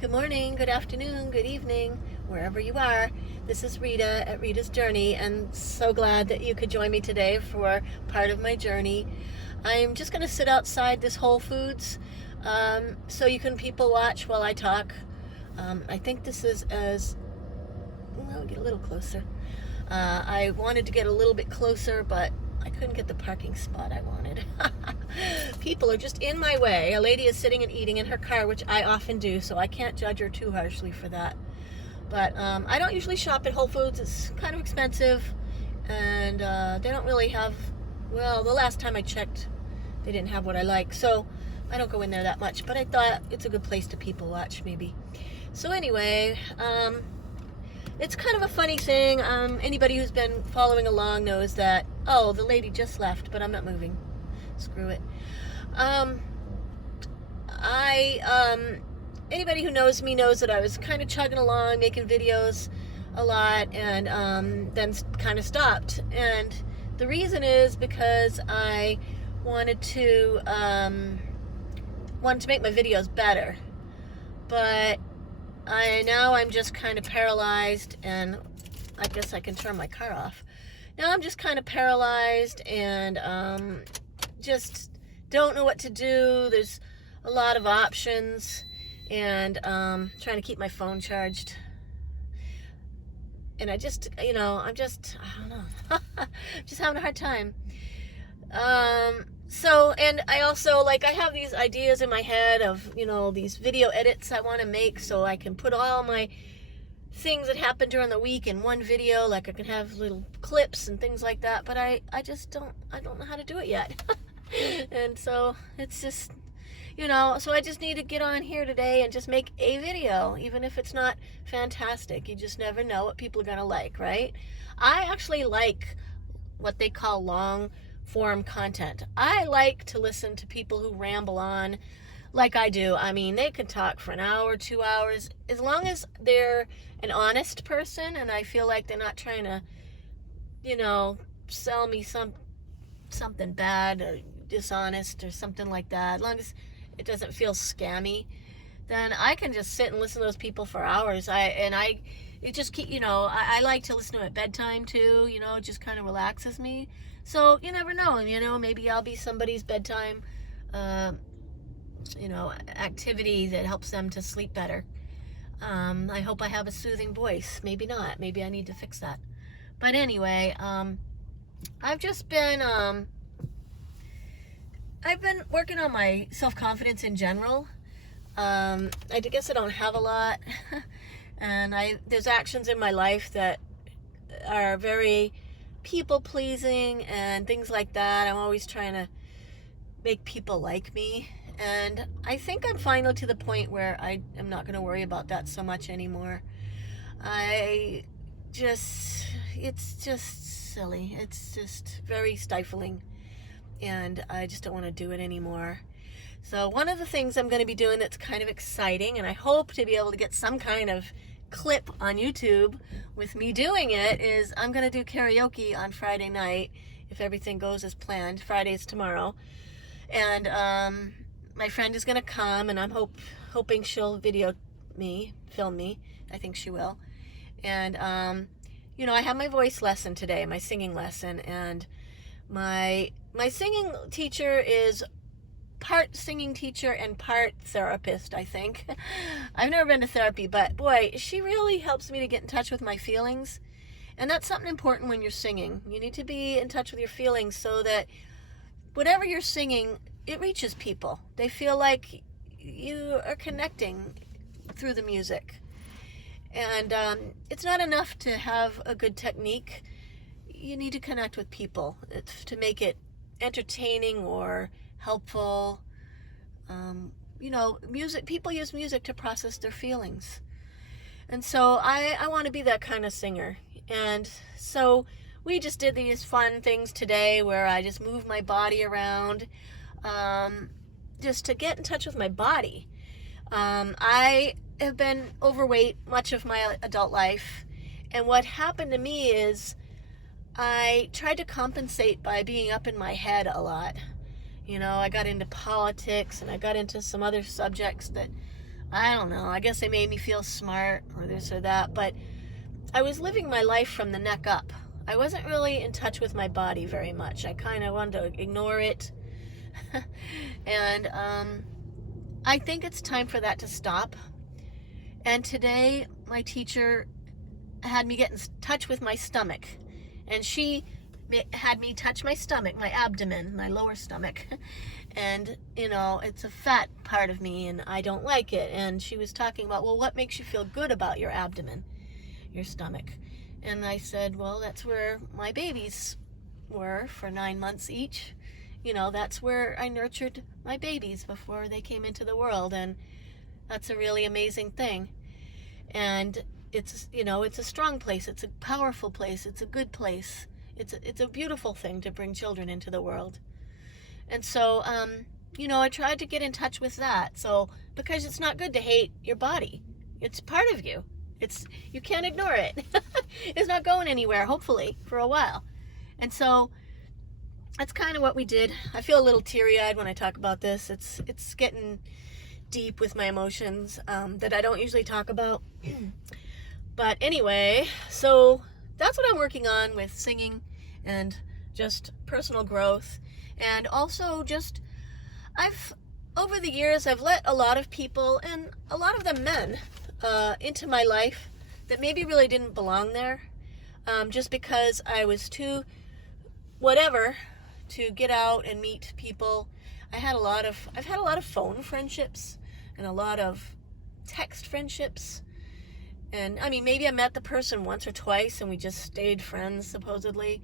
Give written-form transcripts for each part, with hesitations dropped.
Good morning, good afternoon, good evening, wherever you are. This is Rita at Rita's Journey, and so glad that you could join me today for part of my journey. I'm just going to sit outside this Whole Foods so you can people watch while I talk. I think this is well, get a little closer. I wanted to get a little bit closer, but I couldn't get the parking spot I wanted. People are just in my way. A lady is sitting and eating in her car, which I often do, so I can't judge her too harshly for that. But I don't usually shop at Whole Foods. It's kind of expensive, and they don't really have, well, the last time I checked, they didn't have what I like, so I don't go in there that much. But I thought it's a good place to people watch, maybe. So anyway, it's kind of a funny thing. Anybody who's been following along knows that, oh, the lady just left, but I'm not moving. Screw it. Anybody who knows me knows that I was kind of chugging along, making videos a lot, and then kind of stopped. And the reason is because I wanted to make my videos better. But I'm just kind of paralyzed, and I guess I can turn my car off. Now I'm just kind of paralyzed and just don't know what to do. There's a lot of options, and trying to keep my phone charged. And I don't know, just having a hard time. And I also, I have these ideas in my head of, these video edits I want to make so I can put all my things that happened during the week in one video. Like I can have little clips and things like that, but I don't know how to do it yet. And so it's just, so I just need to get on here today and just make a video, even if it's not fantastic. You just never know what people are going to like, right? I actually like what they call long form content. I like to listen to people who ramble on like I do. I mean, they can talk for an hour, 2 hours, as long as they're an honest person and I feel like they're not trying to, sell me something bad or dishonest or something like that. As long as it doesn't feel scammy, then I can just sit and listen to those people for hours. It just keep, I like to listen to it at bedtime too. It just kind of relaxes me. So you never know, maybe I'll be somebody's bedtime, activity that helps them to sleep better. I hope I have a soothing voice. Maybe not. Maybe I need to fix that. But anyway, I've just been, I've been working on my self-confidence in general. I guess I don't have a lot. And there's actions in my life that are very people-pleasing and things like that. I'm always trying to make people like me. And I think I'm finally to the point where I am not going to worry about that so much anymore. It's just silly. It's just very stifling. And I just don't want to do it anymore. So one of the things I'm going to be doing that's kind of exciting, and I hope to be able to get some kind of clip on YouTube with me doing it, is I'm going to do karaoke on Friday night, if everything goes as planned. Friday's tomorrow. And my friend is going to come, and I'm hoping she'll film me. I think she will. And, I have my voice lesson today, my singing lesson, and my singing teacher is part singing teacher and part therapist, I think. I've never been to therapy, but boy, she really helps me to get in touch with my feelings. And that's something important when you're singing. You need to be in touch with your feelings so that whatever you're singing, it reaches people. They feel like you are connecting through the music. And it's not enough to have a good technique. You need to connect with people to make it entertaining or helpful. Music, people use music to process their feelings. And so I want to be that kind of singer. And so we just did these fun things today where I just moved my body around, just to get in touch with my body. I have been overweight much of my adult life. And what happened to me is I tried to compensate by being up in my head a lot. I got into politics and I got into some other subjects that I don't know. I guess they made me feel smart or this or that, but I was living my life from the neck up. I wasn't really in touch with my body very much. I kind of wanted to ignore it. And I think it's time for that to stop. And today, my teacher had me get in touch with my stomach. And she had me touch my stomach, my abdomen, my lower stomach. And, you know, it's a fat part of me and I don't like it. And she was talking about, well, what makes you feel good about your abdomen, your stomach? And I said, well, that's where my babies were for 9 months each. You know, that's where I nurtured my babies before they came into the world. And that's a really amazing thing. And it's, you know, it's a strong place. It's a powerful place. It's a good place. It's a beautiful thing to bring children into the world. And so, you know, I tried to get in touch with that. So, because it's not good to hate your body. It's part of you. You can't ignore it. It's not going anywhere, hopefully, for a while. And so, that's kind of what we did. I feel a little teary-eyed when I talk about this. It's getting deep with my emotions that I don't usually talk about. But anyway, so that's what I'm working on with singing and just personal growth. And also just, over the years, I've let a lot of people, and a lot of them men, into my life that maybe really didn't belong there, just because I was too whatever to get out and meet people. I've had a lot of phone friendships and a lot of text friendships. And I mean, maybe I met the person once or twice and we just stayed friends, supposedly.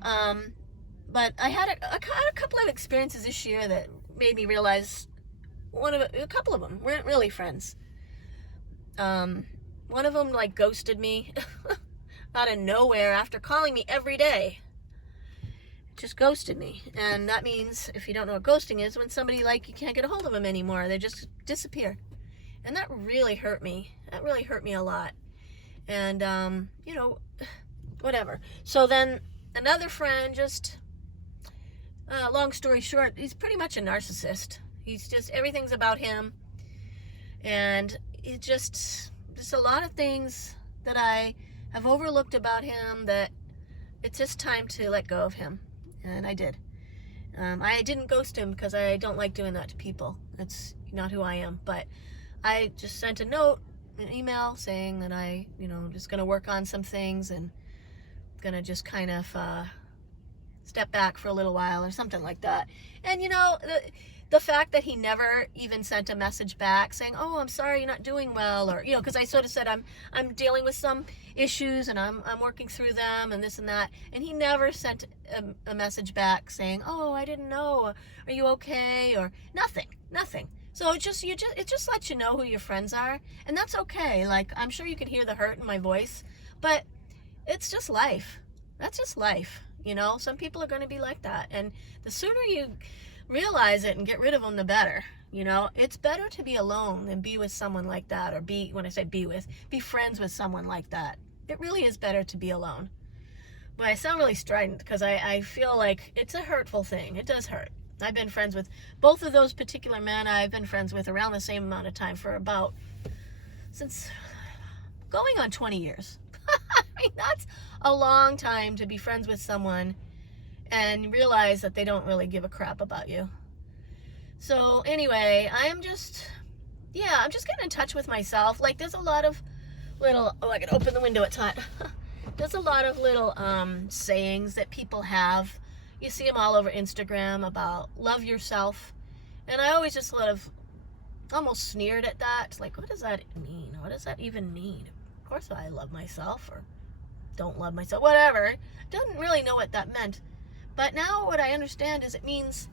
But I had a couple of experiences this year that made me realize a couple of them weren't really friends. One of them like ghosted me out of nowhere after calling me every day. Just ghosted me. And that means, if you don't know what ghosting is, when somebody, like, you can't get a hold of them anymore, they just disappear. And that really hurt me. That really hurt me a lot. And you know, whatever. So then another friend, just long story short, he's pretty much a narcissist. He's just, everything's about him. And it's just a lot of things that I have overlooked about him, that it's just time to let go of him. And I did. I didn't ghost him because I don't like doing that to people. That's not who I am. But I just sent a note, an email, saying that I, you know, just going to work on some things and going to just kind of step back for a little while or something like that. And, you know, the fact that he never even sent a message back saying, oh, I'm sorry you're not doing well, or, you know, because I sort of said I'm dealing with some issues and I'm working through them and this and that, and he never sent a message back saying, oh, I didn't know, are you okay, or nothing. So it just lets you know who your friends are, and that's okay. Like, I'm sure you can hear the hurt in my voice, but it's just life. That's just life, you know. Some people are going to be like that, and the sooner you realize it and get rid of them, the better. You know, it's better to be alone than be with someone like that, or be friends with someone like that. It really is better to be alone. But I sound really strident because I feel like it's a hurtful thing. It does hurt. I've been friends with both of those particular men. I've been friends with around the same amount of time for since going on 20 years. I mean, that's a long time to be friends with someone and realize that they don't really give a crap about you. So anyway, I'm just getting in touch with myself. Like, there's a lot of little, I can open the window, it's hot. There's a lot of little sayings that people have. You see them all over Instagram about love yourself. And I always just sort of almost sneered at that. It's like, what does that mean? What does that even mean? Of course I love myself, or don't love myself, whatever. Didn't really know what that meant. But now what I understand is it means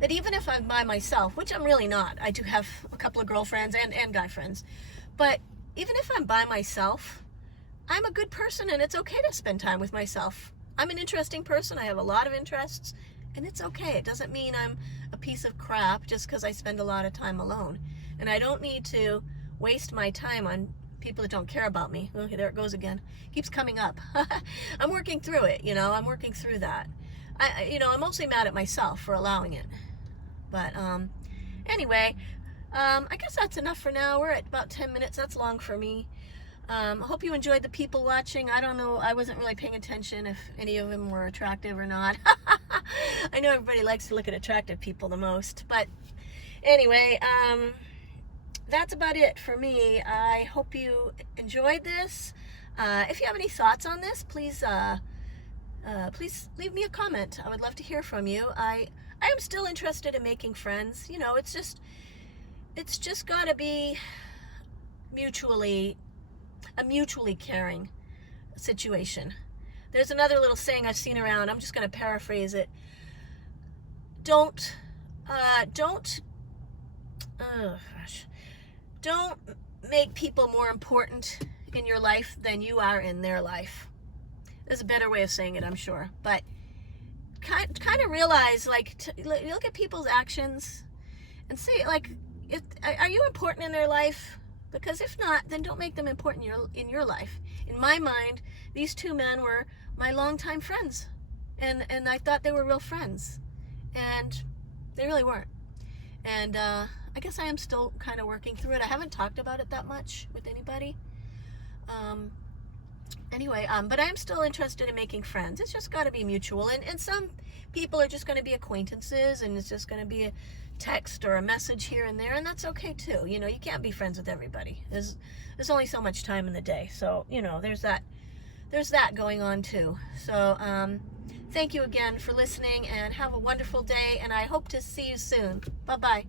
that even if I'm by myself, which I'm really not, I do have a couple of girlfriends and guy friends, but even if I'm by myself, I'm a good person and it's okay to spend time with myself. I'm an interesting person. I have a lot of interests, and it's okay. It doesn't mean I'm a piece of crap just because I spend a lot of time alone. And I don't need to waste my time on people that don't care about me. Oh, there it goes again. Keeps coming up. I'm working through it, you know. I'm working through that. I'm mostly mad at myself for allowing it. But anyway, I guess that's enough for now. We're at about 10 minutes. That's long for me. I hope you enjoyed the people watching. I don't know. I wasn't really paying attention if any of them were attractive or not. I know everybody likes to look at attractive people the most. But anyway, that's about it for me. I hope you enjoyed this. If you have any thoughts on this, please leave me a comment. I would love to hear from you. I am still interested in making friends. You know, it's just got to be a mutually caring situation. There's another little saying I've seen around. I'm just going to paraphrase it. Don't make people more important in your life than you are in their life. There's a better way of saying it, I'm sure. But kind of realize, like, look at people's actions and say, like, are you important in their life? Because if not, then don't make them important in your life. In my mind, these two men were my longtime friends. And I thought they were real friends. And they really weren't. And I guess I am still kind of working through it. I haven't talked about it that much with anybody. But I am still interested in making friends. It's just got to be mutual. And some people are just going to be acquaintances, and it's just going to be a text or a message here and there, and that's okay too. You know, you can't be friends with everybody. There's only so much time in the day. So, you know, there's that going on too. So, thank you again for listening, and have a wonderful day, and I hope to see you soon. Bye-bye.